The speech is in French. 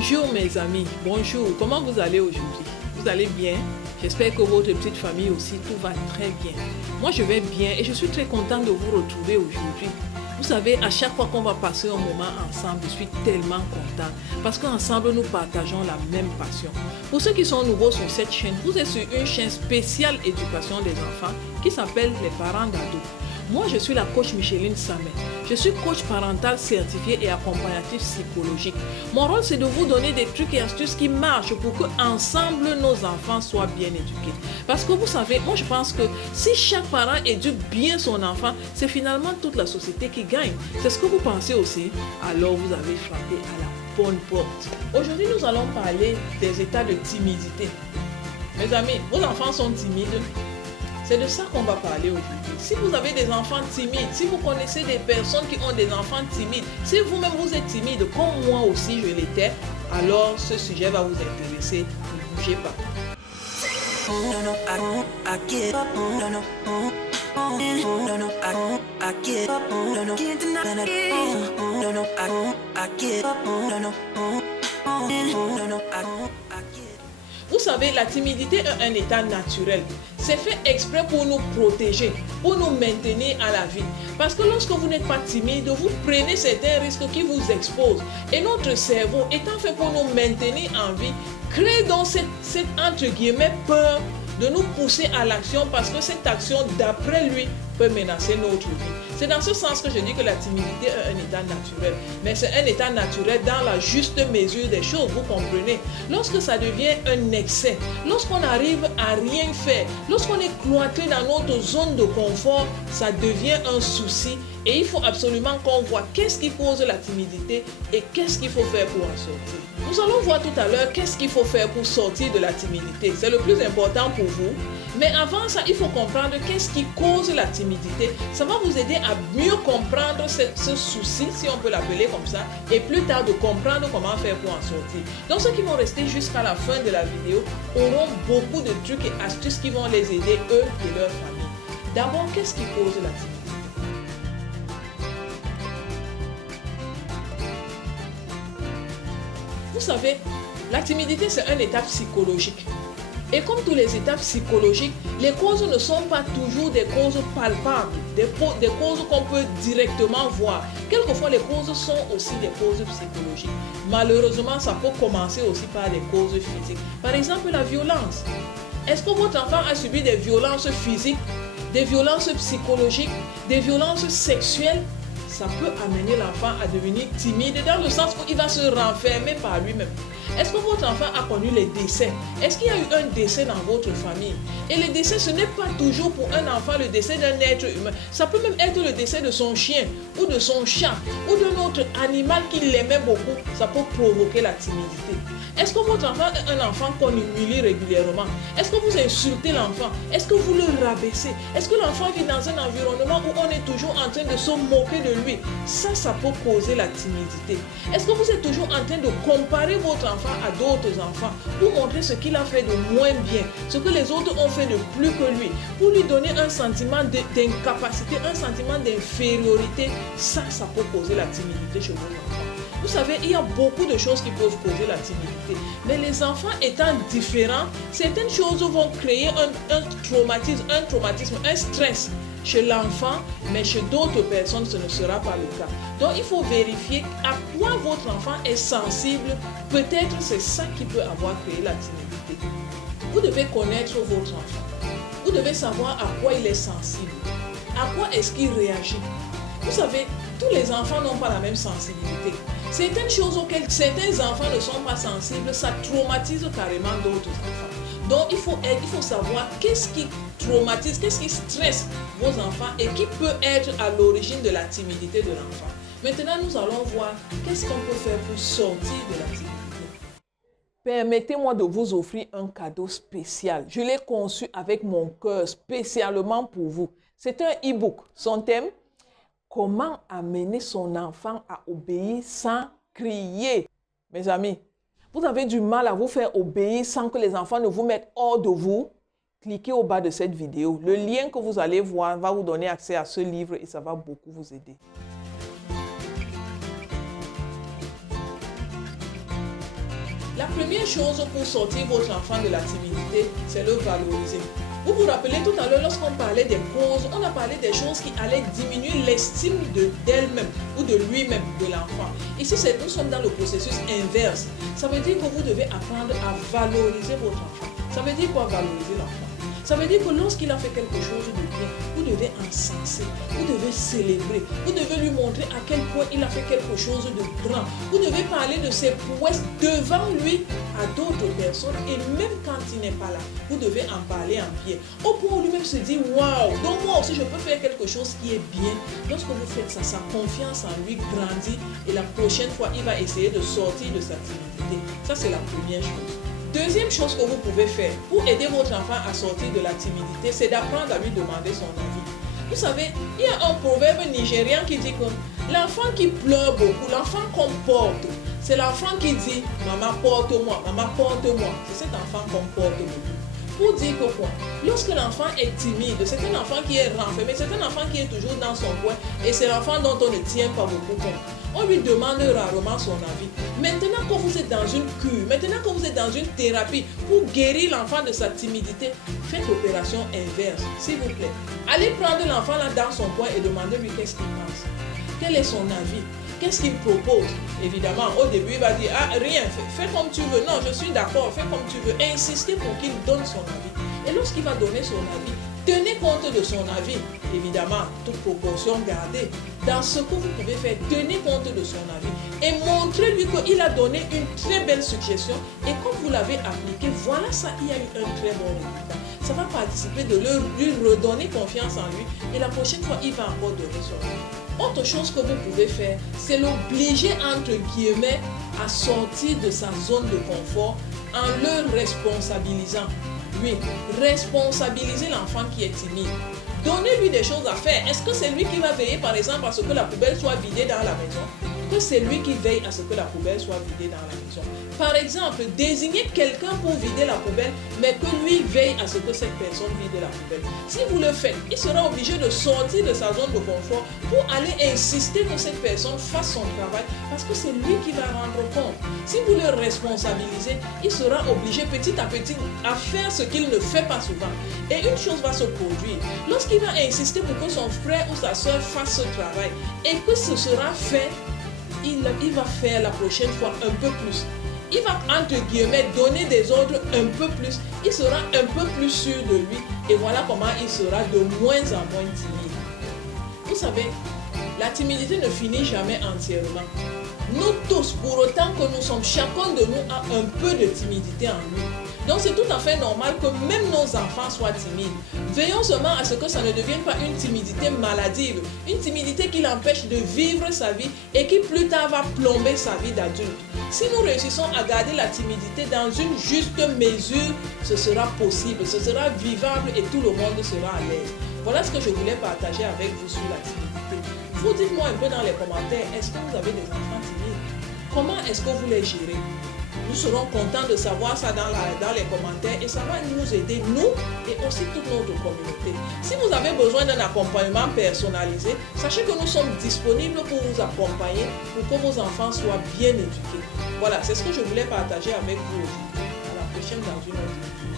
Bonjour mes amis, bonjour, comment vous allez aujourd'hui? Vous allez bien? J'espère que votre petite famille aussi, tout va très bien. Moi je vais bien et je suis très contente de vous retrouver aujourd'hui. Vous savez, à chaque fois qu'on va passer un moment ensemble, je suis tellement contente parce qu'ensemble nous partageons la même passion. Pour ceux qui sont nouveaux sur cette chaîne, vous êtes sur une chaîne spéciale éducation des enfants qui s'appelle Les Parents d'Ados. Moi, je suis la coach Micheline Samet. Je suis coach parental certifié et accompagnatif psychologique. Mon rôle, c'est de vous donner des trucs et astuces qui marchent pour que ensemble nos enfants soient bien éduqués. Parce que vous savez, moi je pense que si chaque parent éduque bien son enfant, c'est finalement toute la société qui gagne. C'est ce que vous pensez aussi? Alors vous avez frappé à la bonne porte. Aujourd'hui, nous allons parler des états de timidité. Mes amis, vos enfants sont timides? C'est de ça qu'on va parler aujourd'hui. Si vous avez des enfants timides, si vous connaissez des personnes qui ont des enfants timides, si vous-même vous êtes timide, comme moi aussi je l'étais, alors ce sujet va vous intéresser. Ne bougez pas. Vous savez, la timidité est un état naturel. C'est fait exprès pour nous protéger, pour nous maintenir à la vie. Parce que lorsque vous n'êtes pas timide, vous prenez certains risques qui vous exposent. Et notre cerveau, étant fait pour nous maintenir en vie, crée donc cette entre guillemets peur de nous pousser à l'action parce que cette action, d'après lui, peut menacer notre vie. C'est dans ce sens que je dis que la timidité est un état naturel. Mais c'est un état naturel dans la juste mesure des choses, vous comprenez. Lorsque ça devient un excès, lorsqu'on arrive à rien faire, lorsqu'on est cloîtré dans notre zone de confort, ça devient un souci. Et il faut absolument qu'on voit qu'est-ce qui cause la timidité et qu'est-ce qu'il faut faire pour en sortir. Nous allons voir tout à l'heure qu'est-ce qu'il faut faire pour sortir de la timidité. C'est le plus important pour vous. Mais avant ça, il faut comprendre qu'est-ce qui cause la timidité. Ça va vous aider à mieux comprendre ce souci, si on peut l'appeler comme ça, et plus tard de comprendre comment faire pour en sortir. Donc ceux qui vont rester jusqu'à la fin de la vidéo auront beaucoup de trucs et astuces qui vont les aider, eux et leur famille. D'abord, qu'est-ce qui cause la timidité? Vous savez, la timidité, c'est un état psychologique. Et comme tous les états psychologiques, les causes ne sont pas toujours des causes palpables, des causes qu'on peut directement voir. Quelquefois, les causes sont aussi des causes psychologiques. Malheureusement, ça peut commencer aussi par des causes physiques. Par exemple, la violence. Est-ce que votre enfant a subi des violences physiques, des violences psychologiques, des violences sexuelles? Ça peut amener l'enfant à devenir timide dans le sens où il va se renfermer par lui-même. Est-ce que votre enfant a connu les décès? Est-ce qu'il y a eu un décès dans votre famille? Et le décès, ce n'est pas toujours pour un enfant le décès d'un être humain. Ça peut même être le décès de son chien ou de son chat ou d'un autre animal qu'il aimait beaucoup. Ça peut provoquer la timidité. Est-ce que votre enfant est un enfant qu'on humilie régulièrement? Est-ce que vous insultez l'enfant? Est-ce que vous le rabaissez? Est-ce que l'enfant vit dans un environnement où on est toujours en train de se moquer de lui? Ça peut causer la timidité. Est-ce que vous êtes toujours en train de comparer votre enfant à d'autres enfants pour montrer ce qu'il a fait de moins bien, ce que les autres ont fait de plus que lui, pour lui donner un sentiment d'incapacité, un sentiment d'infériorité? Ça peut causer la timidité chez vos enfants. Vous savez, il y a beaucoup de choses qui peuvent causer la timidité. Mais les enfants étant différents, certaines choses vont créer un traumatisme, un stress chez l'enfant, mais chez d'autres personnes, ce ne sera pas le cas. Donc, il faut vérifier à quoi votre enfant est sensible. Peut-être c'est ça qui peut avoir créé la timidité. Vous devez connaître votre enfant. Vous devez savoir à quoi il est sensible. À quoi est-ce qu'il réagit. Vous savez, tous les enfants n'ont pas la même sensibilité. Certaines choses auxquelles certains enfants ne sont pas sensibles, ça traumatise carrément d'autres enfants. Donc, il faut savoir qu'est-ce qui traumatise, qu'est-ce qui stresse vos enfants et qui peut être à l'origine de la timidité de l'enfant. Maintenant, nous allons voir qu'est-ce qu'on peut faire pour sortir de la timidité. Permettez-moi de vous offrir un cadeau spécial. Je l'ai conçu avec mon cœur spécialement pour vous. C'est un e-book. Son thème: comment amener son enfant à obéir sans crier. Mes amis, vous avez du mal à vous faire obéir sans que les enfants ne vous mettent hors de vous? Cliquez au bas de cette vidéo. Le lien que vous allez voir va vous donner accès à ce livre et ça va beaucoup vous aider. La première chose pour sortir votre enfant de la timidité, c'est le valoriser. Vous vous rappelez tout à l'heure, lorsqu'on parlait des causes, on a parlé des choses qui allaient diminuer l'estime d'elle-même ou de lui-même, de l'enfant. Ici, nous sommes dans le processus inverse. Ça veut dire que vous devez apprendre à valoriser votre enfant. Ça veut dire quoi, valoriser l'enfant? Ça veut dire que lorsqu'il a fait quelque chose de bien, vous devez encenser, vous devez célébrer, vous devez lui montrer à quel point il a fait quelque chose de grand. Vous devez parler de ses prouesses devant lui à d'autres personnes et même quand il n'est pas là, vous devez en parler en bien. Au point où lui-même se dit, waouh, donc moi aussi je peux faire quelque chose qui est bien. Lorsque vous faites ça, sa confiance en lui grandit et la prochaine fois, il va essayer de sortir de sa timidité. Ça, c'est la première chose. Deuxième chose que vous pouvez faire pour aider votre enfant à sortir de la timidité, c'est d'apprendre à lui demander son avis. Vous savez, il y a un proverbe nigérien qui dit que l'enfant qui pleure beaucoup, l'enfant qu'on porte, c'est l'enfant qui dit « Maman, porte-moi, maman, porte-moi ». C'est cet enfant qu'on porte beaucoup. Pour dire que quoi? Lorsque l'enfant est timide, c'est un enfant qui est renfermé, c'est un enfant qui est toujours dans son coin et c'est l'enfant dont on ne tient pas beaucoup compte. On lui demande rarement son avis. Maintenant que vous êtes dans une cure, maintenant que vous êtes dans une thérapie pour guérir l'enfant de sa timidité, faites l'opération inverse, s'il vous plaît. Allez prendre l'enfant là dans son coin et demandez-lui qu'est-ce qu'il pense. Quel est son avis? Qu'est-ce qu'il propose? Évidemment, au début, il va dire, ah, rien, fais comme tu veux. Non, je suis d'accord, fais comme tu veux. Insistez pour qu'il donne son avis. Et lorsqu'il va donner son avis, tenez compte de son avis. Évidemment, toute proportion gardée. Dans ce que vous pouvez faire, tenez compte de son avis. Et montrez-lui qu'il a donné une très belle suggestion. Et comme vous l'avez appliqué, voilà ça, il y a eu un très bon résultat. Ça va participer de lui redonner confiance en lui. Et la prochaine fois, il va encore donner son avis. Autre chose que vous pouvez faire, c'est l'obliger entre guillemets à sortir de sa zone de confort en le responsabilisant. Oui, responsabiliser l'enfant qui est timide. Donnez-lui des choses à faire. Est-ce que c'est lui qui va veiller par exemple à ce que la poubelle soit vidée dans la maison? Que c'est lui qui veille à ce que la poubelle soit vidée dans la maison. Par exemple, désignez quelqu'un pour vider la poubelle, mais que lui veille à ce que cette personne vide la poubelle. Si vous le faites, il sera obligé de sortir de sa zone de confort pour aller insister que cette personne fasse son travail parce que c'est lui qui va rendre compte. Si vous le responsabilisez, il sera obligé petit à petit à faire ce qu'il ne fait pas souvent. Et une chose va se produire. Lorsqu'il va insister pour que son frère ou sa soeur fasse ce travail et que ce sera fait, il va faire la prochaine fois un peu plus. Il va, entre guillemets, donner des ordres un peu plus. Il sera un peu plus sûr de lui. Et voilà comment il sera de moins en moins timide. Vous savez, la timidité ne finit jamais entièrement. Nous tous, pour autant que nous sommes, chacun de nous a un peu de timidité en lui. Donc c'est tout à fait normal que même nos enfants soient timides. Veillons seulement à ce que ça ne devienne pas une timidité maladive, une timidité qui l'empêche de vivre sa vie et qui plus tard va plomber sa vie d'adulte. Si nous réussissons à garder la timidité dans une juste mesure, ce sera possible, ce sera vivable et tout le monde sera à l'aise. Voilà ce que je voulais partager avec vous sur la timidité. Vous dites-moi un peu dans les commentaires, est-ce que vous avez des enfants timides? Comment est-ce que vous les gérez? Nous serons contents de savoir ça dans les commentaires et ça va nous aider, nous et aussi toute notre communauté. Si vous avez besoin d'un accompagnement personnalisé, sachez que nous sommes disponibles pour vous accompagner pour que vos enfants soient bien éduqués. Voilà, c'est ce que je voulais partager avec vous aujourd'hui. À la prochaine dans une autre vidéo.